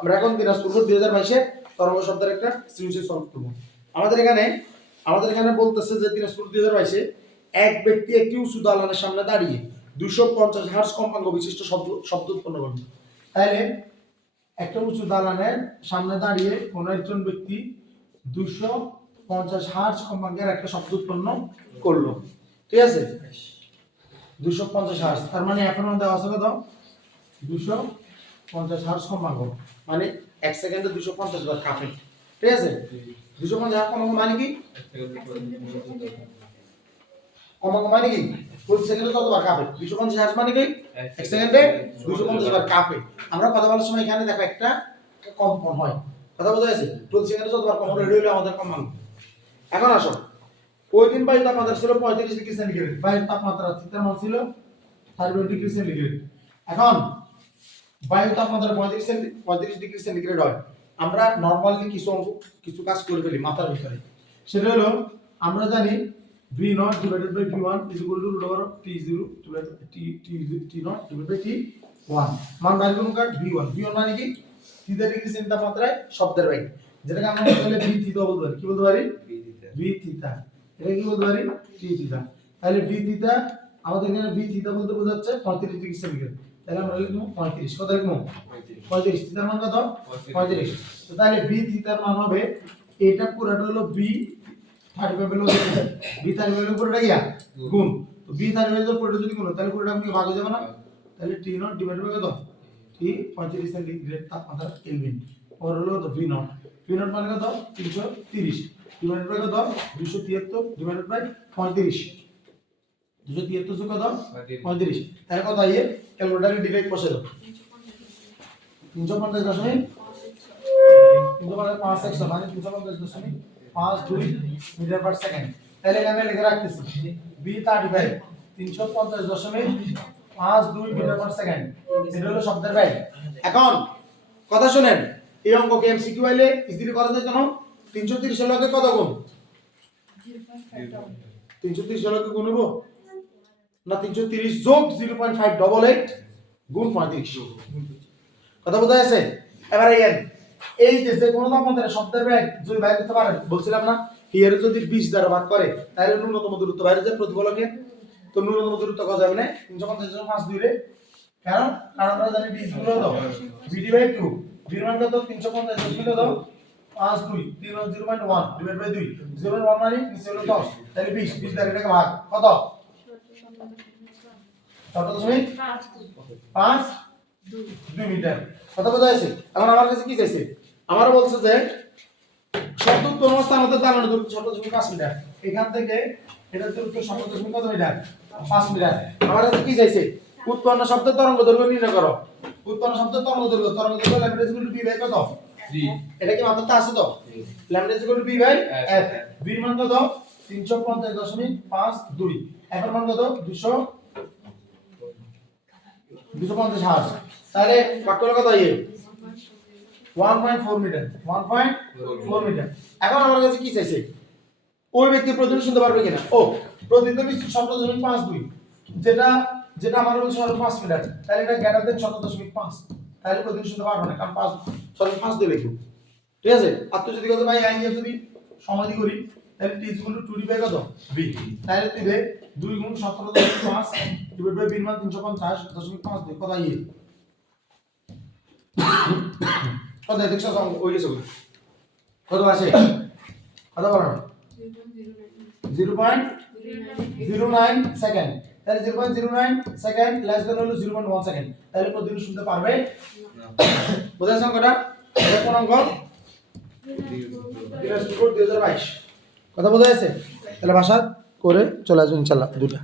আমরা এখন দিনাজপুর 2022 তরঙ্গ শব্দের একটা সৃজনশীল সলভ করব। আমাদের এখানে বলতেছে যে দিনাজপুর 2022 এক ব্যক্তি একটি উঁচু দালানের সামনে দাঁড়িয়ে 250 হার্জ কম্পাঙ্ক বিশিষ্ট শব্দ উৎপন্ন করবে। তাহলে একটা উঁচু দালানের সামনে দাঁড়িয়ে কোন একজন ব্যক্তি 250 হার্জ কম্পাঙ্কের একটা শব্দ উৎপন্ন করলো। ঠিক আছে, 250 হার্জ, তার মানে এখন দেওয়া আছে কত? 250 হার্জ কম্পাঙ্ক, মানে 1 সেকেন্ডে 250 বার কাঁপে। ঠিক আছে, 250 হার্জ কম্পাঙ্ক মানে কি? কম্পাঙ্ক মানে কি? প্রতি সেকেন্ডে কতবার কাঁপে? 250 হার্জ মানে কি? 1 সেকেন্ডে 250 বার কাঁপে। আমরা কথা বলার সময় এখানে দেখো একটা কম্পন হয়, কথা বোঝা যাচ্ছে? প্রতি সেকেন্ডে কতবার কম্পন হলো আমাদের কম্পাঙ্ক। এখন আসো, ওই দিন বায়ু তাপমাত্রা ছিল 35 ডিগ্রি সেন্টিগ্রেড, বায়ুর তাপমাত্রা থিটার মান ছিল 30 ডিগ্রি সেন্টিগ্রেড। এখন বায়ু তাপমাত্রা 35 ডিগ্রি সেন্টিগ্রেড হয়। আমরা নরমালি কিছু কাজ করে ফেলি মাথার ভিতরে, সেটা হলো আমরা জানি v0 divided by v1 is equal to root over of t0 divided by t0 divided by t1। মান বাইর করুন কাট v1 মানে কি? 30 ডিগ্রি সেন্টিগ্রেড তাপমাত্রায় শব্দের বেগ, যেটাকে আমরা বলে v থিটা বলতে পারি। কি বলতে পারি? v theta. এটা কি বলতে পারি? t theta. তাহলে v থিটা, আমাদের এখানে v থিটা বলতে বোঝাচ্ছে 35 ডিগ্রি সেন্টিগ্রেড। তাহলে আমরা লিখব 35। কত লিখব? 35। থিটার মান কত? 35। তো তাহলে v থিটার মান হবে, এটা পুরোটা হলো v 35 হলো v 35 এর পুরোটা ইয়া গুণ। তো v 35 এর পুরোটা যদি গুণ তাহলে পুরোটা কি ভাগ হয়ে যাবে না? তাহলে t0 ডিভাইড বাই কত? t 35 সেন্টিগ্রেড তাপমাত্রা কেলভিন। আর হলো তো v0 মানে কত? 330 ডিভাইড বাই কত? 273 ডিভাইড বাই 35। 273 যোগ কত? 35। তাহলে কত আইয়ে? ক্যালকুলেটরে ডিরেক্ট বসে দাও। 350.5 মানে 350.52 মিটার পার সেকেন্ড। তাহলে আমি লিখে রাখতেছি v35 350.52 মিটার পার সেকেন্ড। এটা হলো শব্দের বেগ। এখন কথা শুনেন, এই অঙ্ককে এমসিকিউ আইলে ইজিলি করা যায় কেন? 330 এর লগে কত গুণ? 330 এর লগে গুণ হবো না? 330 যোগ 0.588 গুণ 35। কথা বোঝা যাচ্ছে? এবারে এই যে কোনো তাপমাত্রায় শব্দের বেগ যদি বাইরে করতে পারেন, বলছিলাম না হিয়ার যদি 20 দ্বারা ভাগ করে তাহলে ন্যূনতম দূরত্ব বাইরে যায় প্রতিফলকে। তো ন্যূনতম দূরত্ব কত যাবে না? 350.52 রে। কারণ আমরা জানি d ইকুয়াল কত? v/2। v মান কত? 350 কত? 52 0.1 ডিভাইড বাই 2। 0.1 মানে নিচে হলো 10, তাহলে 20 দ্বারা এটাকে ভাগ কত? 7.5 মিটার। কথা বোঝা যাচ্ছে? এখন আমার কাছে কি চাইছে? আমারও বলছে যে শব্দ উৎপন্ন অবস্থায় আমাদের দাঁড়ানোর দূরত্ব 7.5 মিটার। এখান থেকে এটা দূরত্ব 7.5 কত মিটার? 5 মিটার। আমার কাছে কি চাইছে? উৎপন্ন শব্দের তরঙ্গ দৈর্ঘ্য নির্ণয় করো। উৎপন্ন শব্দের তরঙ্গ দৈর্ঘ্য lambda equal to b by কত? 3। এটা কি মাত্রা আছে তো? Lambda equal to b by f। b এর মান কত? 350.52। f এর মান কত? 250 হার্জ। তাহলে ভাগ করলে কত হয়? 1.4 মিটার। 1.4 মিটার। এখন আমার কাছে কি চাইছে? ওই ব্যক্তি প্রতিদিন শুনতে পারবে কিনা? ও প্রতিদিন 7.52, যেটা আমার হলো 5 মিটার। তাহলে এটা গ্রেটার দেন 7.5। তাহলে প্রতিদিন শুনতে পারবে না, কারণ 5 দিয়ে লিখব। ঠিক আছে? আর তুই যদি ভাই আই যদি সমাধি করি তাহলে t = 2d বাই কত? b। তাহলে তুই দে 2 গুণ 17.5 ডিভাইড বাই b এর মান 350.52 কত আইয়ে? কত দেখছো ওই গেছে কত আছে? কত বলো? 0.09 সেকেন্ড। তাহলে 0.09 সেকেন্ড লেস দ্যান হলো 0.1 সেকেন্ড। তাহলে প্রতিদিন শুনতে পারবে না। বোঝাছ অঙ্কটা? এটা কোন অঙ্ক? 2022। কথা বোঝা যাচ্ছে? তাহলে ভাষা করে চলে আসুন ইনশাআল্লাহ দুটা।